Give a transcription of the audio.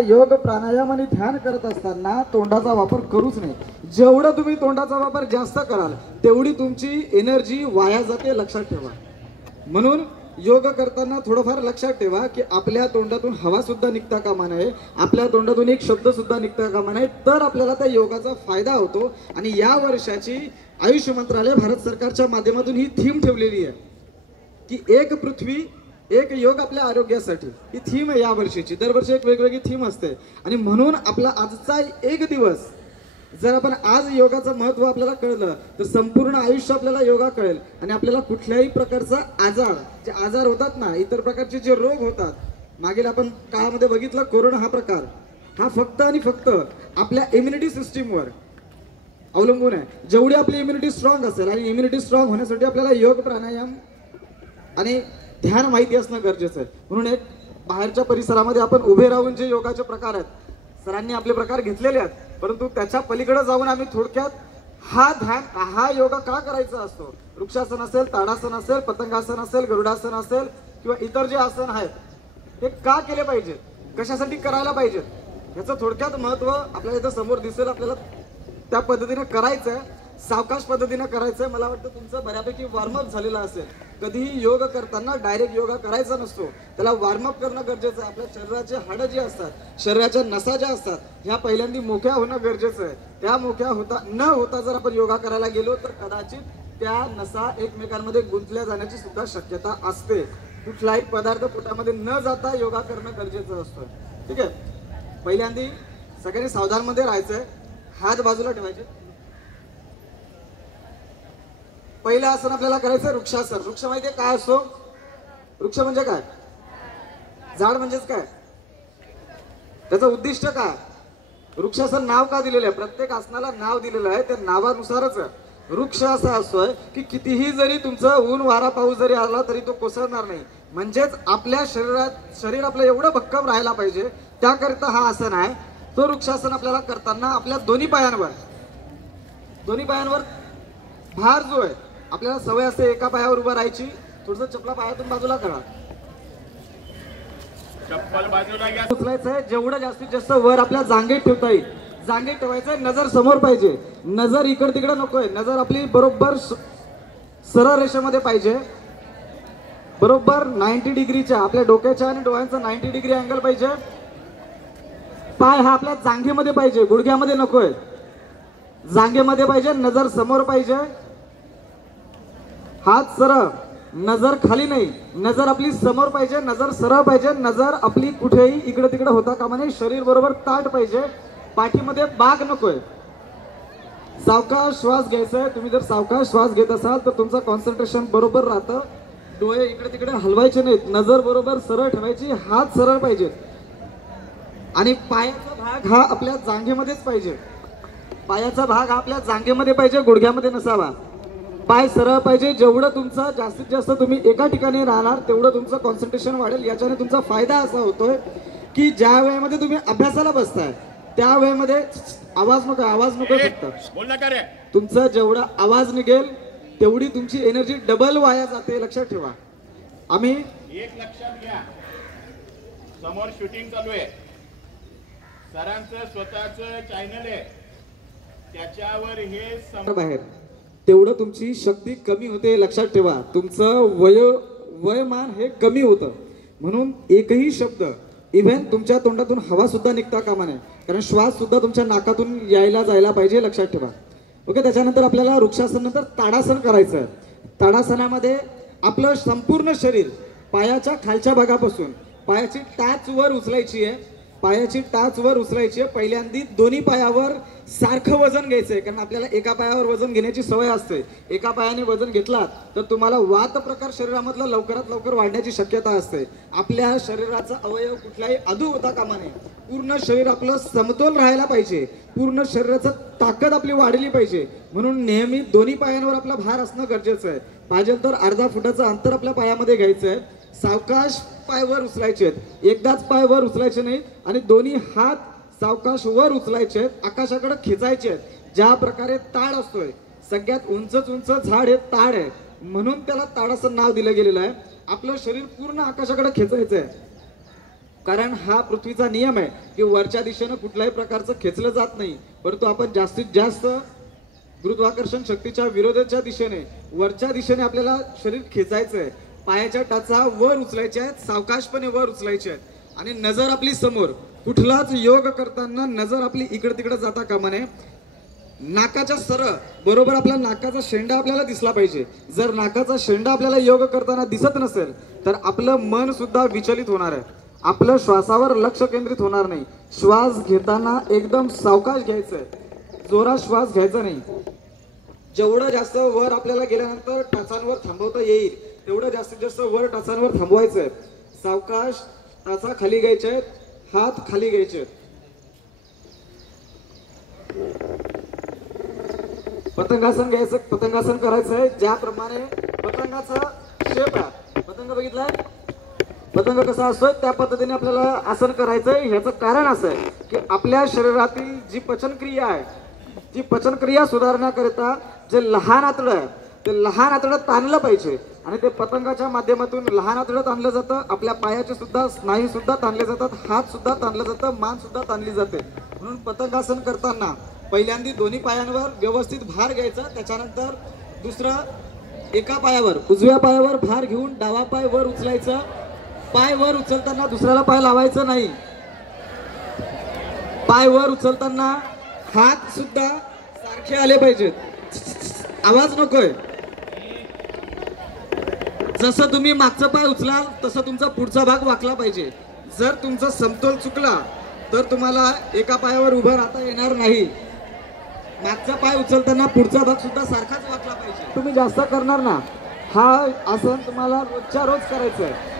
योग प्राणायाम आणि ध्यान करत असताना तोंडाचा वापर करूच नाही. जेवढं तुम्ही तोंडाचा वापर जास्त कराल तेवढी तुमची एनर्जी वाया जाते, लक्षात ठेवा. म्हणून योग करताना थोडंफार लक्षात ठेवा की आपल्या तोंडातून हवा सुद्धा निघता कामा नये, आपल्या तोंडातून एक शब्द सुद्धा निघता कामा नये, तर आपल्याला त्या योगाचा फायदा होतो. आणि या वर्षाची आयुष मंत्रालय भारत सरकारच्या माध्यमातून ही थीम ठेवलेली आहे की एक पृथ्वी एक योग आपल्या आरोग्यासाठी. ही थीम आहे या वर्षीची. दरवर्षी एक वेगवेगळी थीम असते. आणि म्हणून आपला आजचा एक दिवस जर आपण आज योगाचं महत्त्व आपल्याला कळलं तर संपूर्ण आयुष्य आपल्याला योगा कळेल. आणि आपल्याला कुठल्याही प्रकारचा आजार, जे आजार होतात ना, इतर प्रकारचे जे रोग होतात, मागील आपण काळामध्ये बघितलं कोरोना हा प्रकार, हा फक्त आणि फक्त आपल्या इम्युनिटी सिस्टीमवर अवलंबून आहे. जेवढी आपली इम्युनिटी स्ट्रॉंग असेल, आणि इम्युनिटी स्ट्रॉंग होण्यासाठी आपल्याला योग प्राणायाम आणि ध्यान माहिती असणं गरजेचं आहे. म्हणून एक बाहेरच्या परिसरामध्ये आपण उभे राहून जे योगाचे प्रकार आहेत, सरांनी आपले प्रकार घेतलेले आहेत, परंतु त्याच्या पलीकडे जाऊन आम्ही थोडक्यात हा योगा का करायचा असतो, वृक्षासन असेल, ताडासन असेल, पतंगासन असेल, गरुडासन असेल किंवा इतर जे आसन आहेत, हे का केले पाहिजेत, कशासाठी करायला पाहिजेत, ह्याचं थोडक्यात महत्त्व आपल्याला इथं समोर दिसेल. आपल्याला त्या पद्धतीने करायचं आहे, सावकाश पद्धतीने करायचं आहे. मला वाटतं तुमचं बऱ्यापैकी वॉर्मअप झालेलं असेल. कधीही योग करताना डायरेक्ट योगा करायचा नसतो, त्याला वॉर्मअप करणं गरजेचं आहे. आपल्या शरीराचे हाडं जी असतात, शरीराच्या नसा ज्या असतात, ह्या पहिल्यांदा मोक्या होणं गरजेचं आहे. त्या मोक्या न होता जर आपण योगा करायला गेलो तर कदाचित त्या नसा एकमेकांमध्ये गुंतल्या जाण्याची सुद्धा शक्यता असते. कुठलाही पदार्थ पोटामध्ये न जाता योगा करणं गरजेचं असतं. ठीक आहे. पहिल्यांदा सगळ्यांनी सावधानमध्ये राहायचंय. हात बाजूला ठेवायचे. पहिलं आसन आपल्याला करायचं वृक्षासन. वृक्ष माहितीये काय असतो? वृक्ष म्हणजे काय? झाड म्हणजेच काय? त्याचं उद्दिष्ट काय? वृक्षासन नाव का दिलेलं आहे? प्रत्येक आसनाला नाव दिलेलं आहे, त्या नावानुसारच वृक्ष असा असतोय की कितीही जरी तुमचं ऊन वारा पाऊस जरी आला तरी तो कोसळणार नाही. म्हणजेच आपल्या शरीर आपलं एवढं भक्कम राहायला पाहिजे, त्याकरिता हा आसन आहे. तो वृक्षासन आपल्याला करताना आपल्या दोन्ही पायांवर भार जो आहे, आपल्याला सवय असते एका पायावर उभं राहायची, थोडंसं चपला पायातून बाजूला करा, चप्पल बाजूला घ्या, उचलायचं आहे. जेवढं जास्तीत जास्त वर आपल्या जांघेत ठेवता येईल जांघेत ठेवायचंय. नजर समोर पाहिजे, नजर इकडे तिकडे नकोय. नजर आपली बरोबर सरळ रेषेमध्ये पाहिजे, बरोबर 90 डिग्रीच्या, आपल्या डोक्याच्या आणि डोळ्यांचा 90 डिग्री अँगल पाहिजे. पाय हा आपल्या जांघेमध्ये पाहिजे, गुडघ्यामध्ये नकोय, जांघेमध्ये पाहिजे. नजर समोर पाहिजे, हात सरळ, नजर खाली नाही, नजर आपली समोर पाहिजे, नजर सरळ पाहिजे. नजर आपली कुठेही इकडे तिकडे होता कामा नये. शरीर बरोबर ताठ पाहिजे, पाठीमध्ये बाग नकोय. सावकाश श्वास घ्यायचा आहे. तुम्ही जर सावकाश श्वास घेत असाल तर तुमचं कॉन्सन्ट्रेशन बरोबर राहतं. डोळे इकडे तिकडे हलवायचे नाहीत, नजर बरोबर सरळ ठेवायची, हात सरळ पाहिजेत. आणि पायाचा भाग हा आपल्या जांघेमध्येच पाहिजे. पायाचा भाग हा आपल्या जांघेमध्ये पाहिजे, गुडघ्यामध्ये नसावा. पाय सरळ पाहिजे. जेवढं तुमचं जास्तीत जास्त तुम्ही एका ठिकाणी राहणार तेवढं तुमचं कॉन्सन्ट्रेशन वाढेल. याच्याने तुमचा फायदा असा होतोय की ज्या वेळेमध्ये तुम्ही अभ्यासाला बसताय त्या वेळेमध्ये आवाज नको फक्त तुमचा जेवढा आवाज निघेल तेवढी तुमची एनर्जी डबल वाया जाते. लक्षात ठेवा. आम्ही एक लक्षात घ्या, समोर शूटिंग चालू आहे, सरांचं स्वतःचं चॅनल आहे, त्याच्यावर हे बाहेर तेवढं तुमची शक्ती कमी होते. लक्षात ठेवा. तुमचं वयमान हे कमी होतं. म्हणून एकही शब्द, इव्हन तुमच्या तोंडातून हवा सुद्धा निघता कामा नये, कारण श्वास सुद्धा तुमच्या नाकातून यायला जायला पाहिजे. लक्षात ठेवा. ओके. त्याच्यानंतर आपल्याला वृक्षासन नंतर ताडासन करायचं आहे. ताडासनामध्ये आपलं संपूर्ण शरीर पायाच्या खालच्या भागापासून पायाची टाच वर उचलायची आहे. पायाची टाच वर उचलायची आहे. पहिल्यांदा दोन्ही पायावर सारखं वजन घ्यायचंय, कारण आपल्याला एका पायावर वजन घेण्याची सवय असते. एका पायाने वजन घेतलात तर तुम्हाला वात प्रकार शरीरामधला लवकरात लवकर वाढण्याची शक्यता असते. आपल्या शरीराचा अवयव कुठलाही अधू होता कामा नये. पूर्ण शरीर आपलं समतोल राहायला पाहिजे, पूर्ण शरीराचं ताकद आपली वाढली पाहिजे. म्हणून नेहमी दोन्ही पायांवर आपला भार असणं गरजेचं आहे. पाहिजे तर अर्धा फुटाचं अंतर आपल्या पायामध्ये घ्यायचं आहे. सावकाश पाय वर उचलायचे आहेत, एकदाच पाय वर उचलायचे नाहीत, आणि दोन्ही हात सावकाश वर उचलायचे आहेत, आकाशाकडे खेचायचे आहेत. ज्या प्रकारे ताड असतोय, सगळ्यात उंच झाड हे ताड आहे, म्हणून त्याला ताडाचं नाव दिलं गेलेलं आहे. आपलं शरीर पूर्ण आकाशाकडे खेचायचं आहे. कारण हा पृथ्वीचा नियम आहे की वरच्या दिशेनं कुठल्याही प्रकारचं खेचलं जात नाही, परंतु आपण जास्तीत जास्त गुरुत्वाकर्षण शक्तीच्या विरोधाच्या दिशेने वरच्या दिशेने आपल्याला शरीर खेचायचं आहे. पायाच्या टाचा वर उचलायच्या आहेत, सावकाशपणे वर उचलायचे आहेत आणि नजर आपली समोर. कुठलाच योग करताना नजर आपली इकडे तिकडे जाता कामा नये. नाकाच्या सरळ बरोबर आपला नाकाचा शेंडा आपल्याला दिसला पाहिजे. जर नाकाचा शेंडा आपल्याला योग करताना दिसत नसेल तर आपलं मन सुद्धा विचलित होणार आहे. आपलं श्वासावर लक्ष केंद्रित होणार नाही. श्वास घेताना एकदम सावकाश घ्यायचंय, जोरात श्वास घ्यायचा नाही. जेवढं जास्त वर आपल्याला गेल्यानंतर टाचांवर थांबवता येईल तेवढं जास्तीत जास्त वर टाचांवर थांबवायचंय. सावकाश टाचा खाली घ्यायचे आहेत, हात खाली घ्यायचे आहेत. पतंगासन घ्यायचं, पतंगासन करायचंय ज्याप्रमाणे पतंगाचा शेप आहे. पतंग बघितलाय, पतंग कसा असतोय त्या पद्धतीने आपल्याला आसन करायचंय. ह्याचं कारण असं आहे की आपल्या शरीरातील जी पचनक्रिया आहे, ती पचनक्रिया सुधारण्याकरिता जे लहान आतडं आहे ते लहान आतडं ताणलं पाहिजे आणि ते पतंगाच्या माध्यमातून लहान आतडं ताणलं जातं. आपल्या पायाचे सुद्धा स्नायू सुद्धा ताणले जातात, हात सुद्धा ताणलं जातं, मान सुद्धा ताणली जाते. म्हणून पतंगासन करताना पहिल्यांदा दोन्ही पायांवर व्यवस्थित भार घ्यायचा. त्याच्यानंतर दुसरं एका पायावर उजव्या पायावर भार घेऊन डावा पाय वर उचलायचा. पाय वर उचलताना दुसऱ्याला पाय लावायचं नाही. पाय वर उचलताना हात सुद्धा सारखे आले पाहिजेत, आवाज नकोय. जसं तुम्ही मागचा पाय उचलाल तसं तुमचा पुढचा भाग वाकला पाहिजे. जर तुमचा समतोल चुकला तर तुम्हाला एका पायावर उभं राहता येणार नाही. मागचा पाय उचलताना पुढचा भाग सुद्धा सारखाच वाकला पाहिजे. तुम्ही जास्त करणार ना, हा आसन तुम्हाला रोजच्या रोज करायचं आहे.